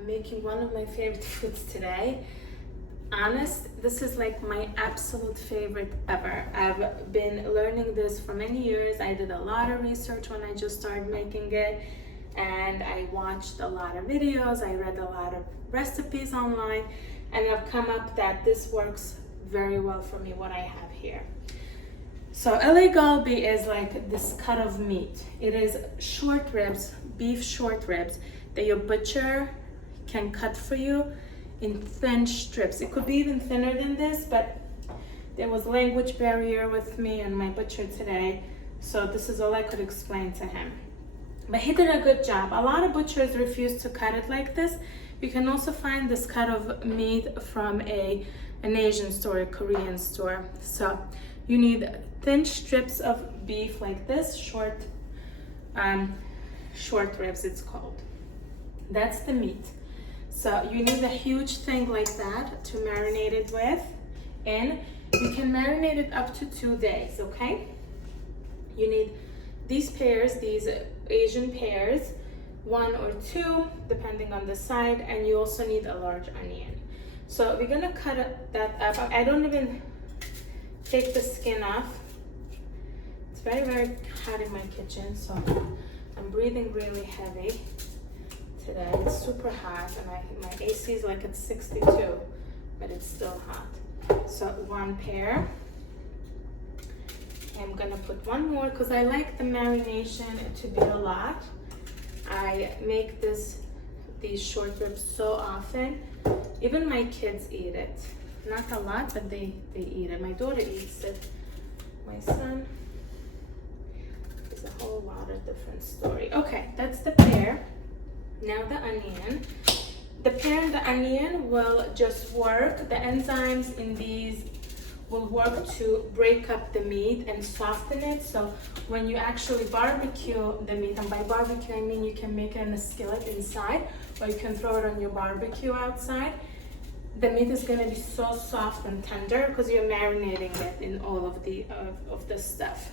I'm making one of my favorite foods today. Honest, this is like my absolute favorite ever. I've been learning this for many years. I did a lot of research when I just started making it, and I watched a lot of videos. I read a lot of recipes online, and I've come up that this works very well for me, what I have here. So LA Galbi is like this cut of meat. It is short ribs, beef short ribs that your butcher can cut for you in thin strips. It could be even thinner than this, but there was language barrier with me and my butcher today, so this is all I could explain to him. But he did a good job. A lot of butchers refuse to cut it like this. You can also find this cut of meat from an Asian store, a Korean store. So you need thin strips of beef like this, short ribs it's called. That's the meat. So you need a huge thing like that to marinate it with, and you can marinate it up to 2 days, okay? You need these pears, these Asian pears, 1 or 2, depending on the side, and you also need a large onion. So we're gonna cut that up. I don't even take the skin off. It's very, very hot in my kitchen, so I'm breathing really heavy today. It's super hot, and my AC is like at 62, but it's still hot. So 1 pear. I'm gonna put 1 more because I like the marination to be a lot. I make these short ribs so often. Even my kids eat it. Not a lot, but they eat it. My daughter eats it. My son is a whole lot of different story. Okay, that's the pear. Now the onion. The pear and the onion will just work. The enzymes in these will work to break up the meat and soften it. So when you actually barbecue the meat, and by barbecue I mean you can make it in a skillet inside, or you can throw it on your barbecue outside. The meat is gonna be so soft and tender because you're marinating it in all of the stuff.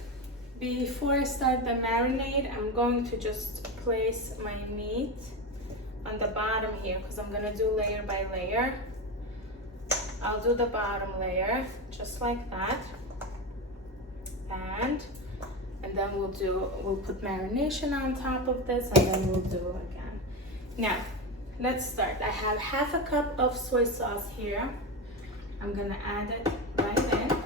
Before I start the marinade, I'm going to just place my meat on the bottom here because I'm gonna do layer by layer. I'll do the bottom layer just like that, and then we'll put marination on top of this, and then we'll do it again. Now let's start. I have half a cup of soy sauce here. I'm gonna add it right in.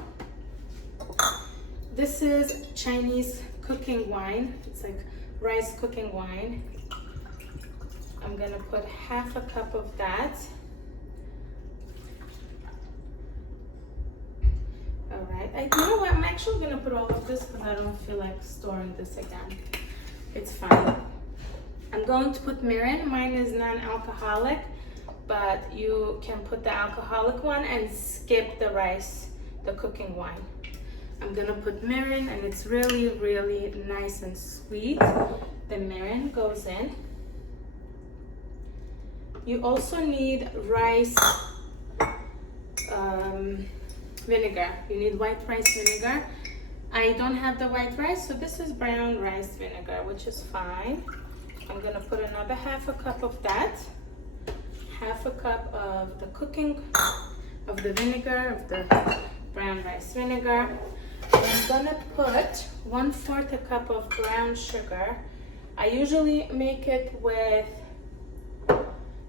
This is Chinese cooking wine. It's like rice cooking wine. I'm gonna put half a cup of that. All right, you know what? I'm actually gonna put all of this because I don't feel like storing this again. It's fine. I'm going to put mirin. Mine is non-alcoholic, but you can put the alcoholic one and skip the cooking wine. I'm gonna put mirin, and it's really, really nice and sweet. The mirin goes in. You also need rice vinegar. You need white rice vinegar. I don't have the white rice, so this is brown rice vinegar, which is fine. I'm gonna put another half a cup of that, half a cup of the vinegar, of the brown rice vinegar. I'm gonna put 1/4 a cup of brown sugar. I usually make it with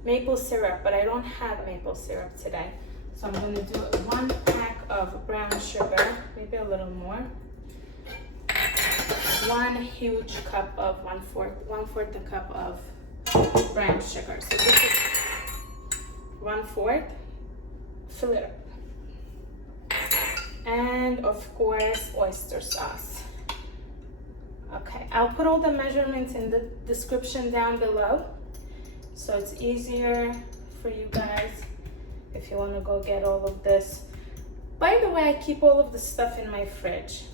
maple syrup, but I don't have maple syrup today. So I'm gonna do 1 pack of brown sugar, maybe a little more. 1 huge cup of 1/4 a cup of brown sugar. So this is 1/4. Fill it up. And of course, oyster sauce. Okay, I'll put all the measurements in the description down below, so it's easier for you guys if you want to go get all of this. By the way, I keep all of the stuff in my fridge,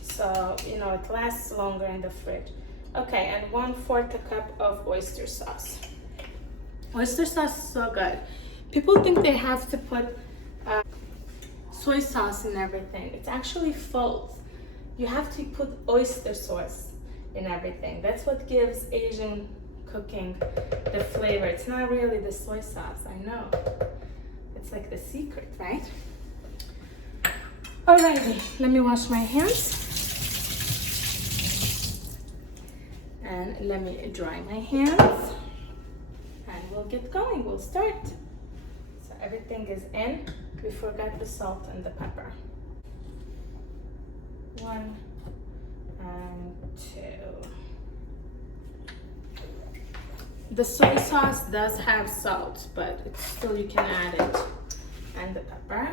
so you know it lasts longer in the fridge. Okay, and 1/4 a cup of oyster sauce. Oyster sauce is so good. People think they have to put soy sauce and everything. It's actually false. You have to put oyster sauce in everything. That's what gives Asian cooking the flavor. It's not really the soy sauce, I know. It's like the secret, right? Alrighty, let me wash my hands. And let me dry my hands. And we'll get going, we'll start. So everything is in. We forgot the salt and the pepper. 1 and 2. The soy sauce does have salt, but it's still, you can add it. And the pepper.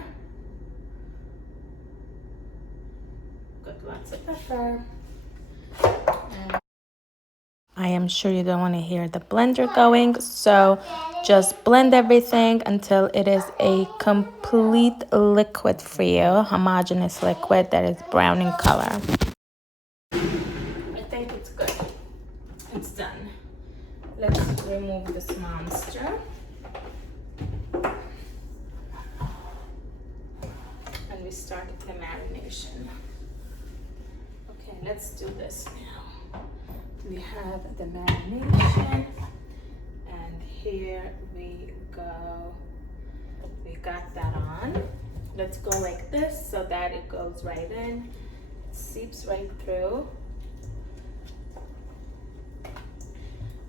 Good, lots of pepper. And I am sure you don't want to hear the blender going, so just blend everything until it is a complete liquid for you, homogeneous liquid that is brown in color. I think it's good. It's done. Let's remove this monster. And we start the marination. Okay, let's do this now. We have the marination, and here we go. We got that on. Let's go like this so that it goes right in, seeps right through.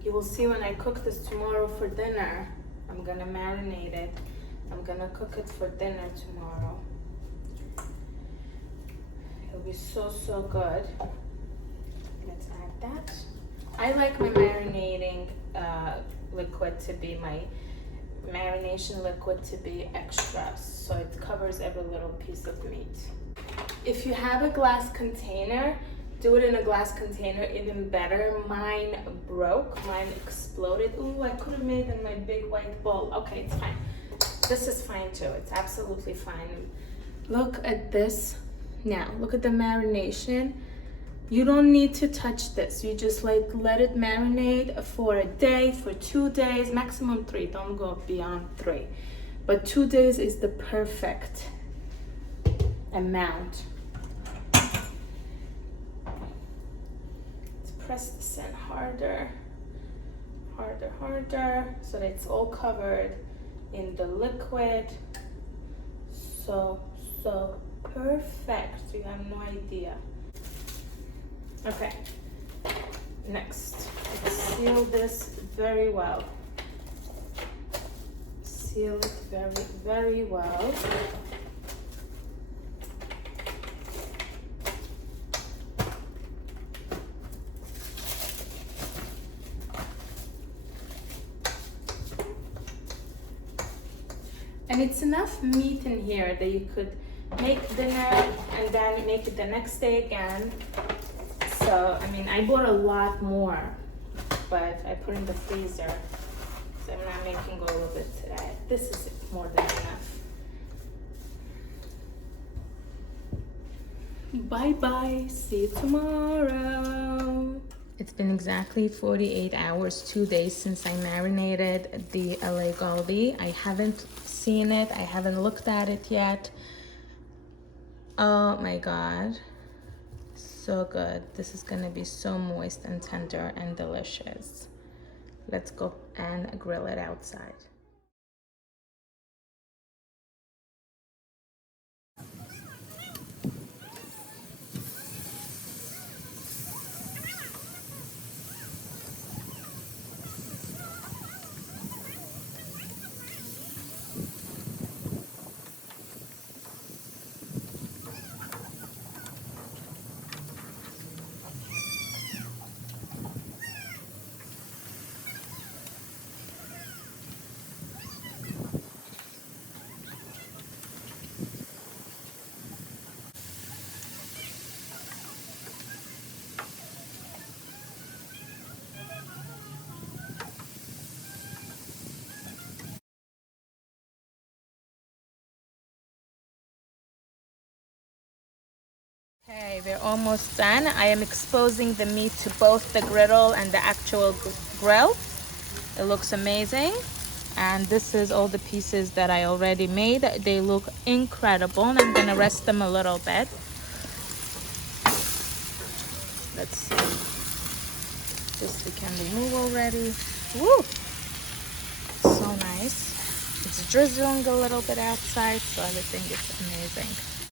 You will see when I cook this tomorrow for dinner, I'm gonna marinate it. I'm gonna cook it for dinner tomorrow. It'll be so, so good. Let's add that. I like my marinating liquid to be, my marination liquid to be extra, so it covers every little piece of meat. If you have a glass container, do it in a glass container, even better. Mine broke, mine exploded. Ooh, I could have made it in my big white bowl. Okay, it's fine. This is fine too, it's absolutely fine. Look at this. Now, look at the marination. You don't need to touch this. You just like let it marinate for a day, for 2 days, maximum 3. Don't go beyond 3. But 2 days is the perfect amount. Let's press this in harder, harder, harder, so that it's all covered in the liquid. So perfect. You have no idea. Okay, next, let's seal this very well. Seal it very, very well. And it's enough meat in here that you could make dinner and then make it the next day again. So, I mean, I bought a lot more, but I put in the freezer. So I'm not making all of it today. This is more than enough. Bye-bye. See you tomorrow. It's been exactly 48 hours, 2 days since I marinated the LA Galbi. I haven't seen it. I haven't looked at it yet. Oh my God. So good. This is gonna be so moist and tender and delicious. Let's go and grill it outside. Okay, we're almost done. I am exposing the meat to both the griddle and the actual grill. It looks amazing. And this is all the pieces that I already made. They look incredible, and I'm gonna rest them a little bit. Let's see. This we can remove already. Woo! So nice. It's drizzling a little bit outside, so everything is amazing.